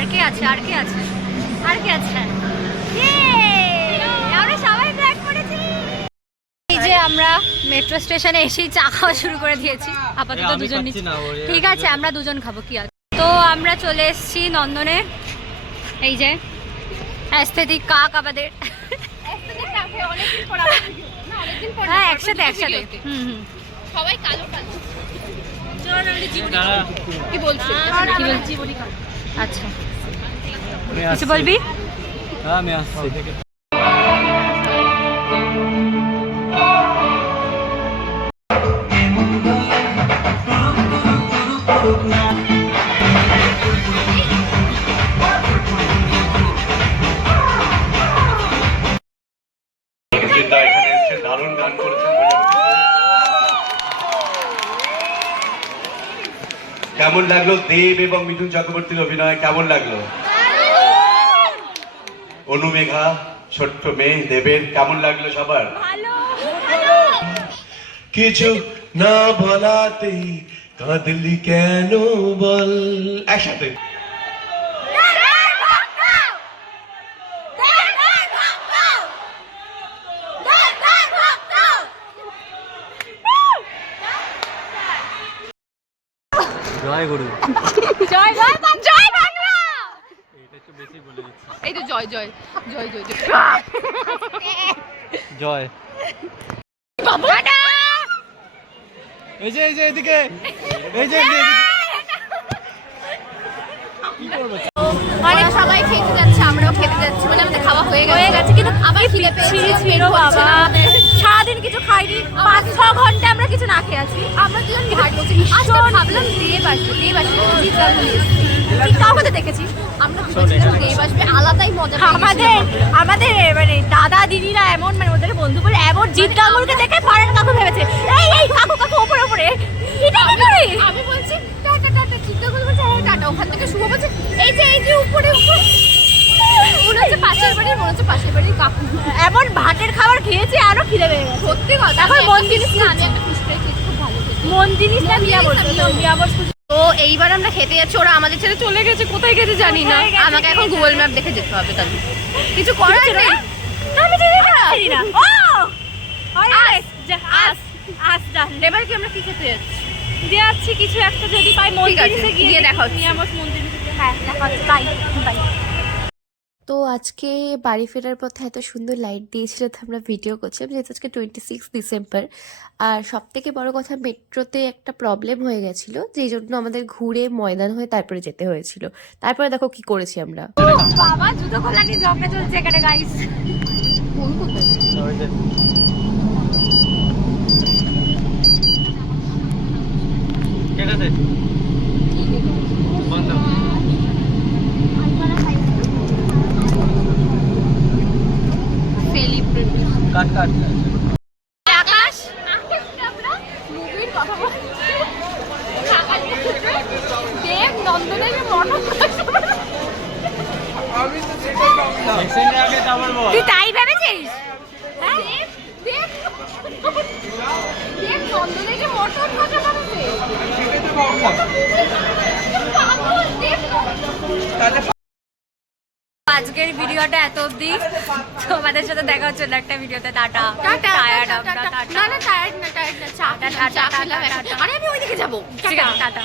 আর কে আছে আর কে আছে আর কে আছে আমরা সবাই ব্যাক করেছি। এই যে আমরা মেট্রো স্টেশনে এসেই চা খাওয়া শুরু করে দিয়েছি। আপাতত দুজন নিচ্ছি, ঠিক আছে আমরা দুজন খাবো কি আছে। তো আমরা চলে এসেছি নন্দনে। এই যে অ্যাস্থেটিক কাক আমাদের, হ্যাঁ একসাথে একসাথে সবাই কালো কালো। কি বলছিস? আচ্ছা কিছু বলবি? হ্যাঁ আমি আসছি। দারুণ গান করেছেন। কেমন লাগলো দেব এবং মিঠুন চক্রবর্তীর অভিনয়? কেমন লাগলো? অনুমেঘা ছোট্ট মেয়ে দেবের কেমন লাগলো সবার? কিছু না বলাতেই কাঁদলি কেন বল? একসাথে জয় গুরু। জয় জয় জয় বাংলা। এটা একটু বেশি বলে দিচ্ছি। এই তো জয় জয় জয় জয় জয় জয়। বাবাটা এই যে এদিকে, এই যে কি করবো? মানে সবাই খেতে যাচ্ছে, আমরাও খেতে যাচ্ছি, মানে আমাদের খাওয়া হয়ে গেছে কিন্তু আবার খিদে পেয়েছে। বাবা সারাদিন কিছু খাইনি, 5-6 ঘন্টা আমরা কিছু না খেয়ে আছি। আমরা দুজন ভাট বলছি, আজকে ভাবলাম দেব আসবে কাউকে দেখেছি আমরা ভেবেছিলাম দেব আসবে, আলাদাই মজা আমাদের আমাদের মানে দাদা দিদিরা এমন, মানে ওদের বন্ধু বলে এমন জিৎ কাকুরকে দেখে ফরেন কাকু ভেবেছে এই এই কাকু কাকু ওপরে ওপরে এটা কি করে। আমি বলছি টাটা টাটা, চিন্তা করে বলছে হ্যাঁ টাটা। ওখান থেকে শুভ বলছে এই যে উপরে উপরে, মনে হচ্ছে পাশের বাড়ির কাকু। এমন ভাতের খাবার খেয়েছি আরো খিদে পেয়ে গেছে। সত্যি কথা। এখন মন জিনিস আমি একটা ফিশ ফ্রাই খেতে খুব ভালো খেতে। মন জিনিসটা বিয়া বলছে বিয়া বলছে। তো এইবার আমরা খেতে যাচ্ছি, ওরা আমাদের ছেড়ে চলে গেছে, কোথায় গেছে জানি না। কোথায় গেছে? আমাকে এখন গুগল ম্যাপ দেখে যেতে হবে, তাহলে কিছু করার নেই। আমি জানি না ও আস আস আস জান এবার কি আমরা কি খেতে যাচ্ছি? যাচ্ছি কিছু একটা যদি পাই মন ঠিক আছে, জিনিসে গিয়ে দেখা হচ্ছে। নিয়ামত মন জিনিসে। হ্যাঁ দেখা হচ্ছে, বাই বাই। তো আজকে বাড়ি ফেরার পথে এত সুন্দর লাইট দিয়েছিল, তো আমরা ভিডিও করছিলাম, যেহেতু আজকে 26 ডিসেম্বর। আর সব থেকে বড় কথা, মেট্রোতে একটা প্রবলেম হয়ে গেছিল, যেই জন্য আমাদের ঘুরে ময়দান হয়ে তারপরে যেতে হয়েছিল। তারপরে দেখো কি করেছি আমরা। বাবা জুতো খোলা নিয়ে ঝগড়া চলছে এখানে গাইস। কোন কোথায়? ওই যে কেটে দে বন্ধ। সেলিব্রিটি কাট কাট। আকাশ আমরা মুভির কথা বলছি। দেব নন্দনের মটন এক্সচেঞ্জে আগে তারপর বল। তুই তাই ভেবেছিস? হ্যাঁ দেব নন্দনের যে মটন কথা বলছে। আজকের ভিডিওটা এত অবধি, তোমাদের সাথে দেখা হচ্ছে না একটা ভিডিওতে। টাটা টাটা টায়ার্ড না না টায়ার্ড না চা খেলাম এখন। আরে আমি ওইদিকে যাবো। ঠিক আছে টাটা।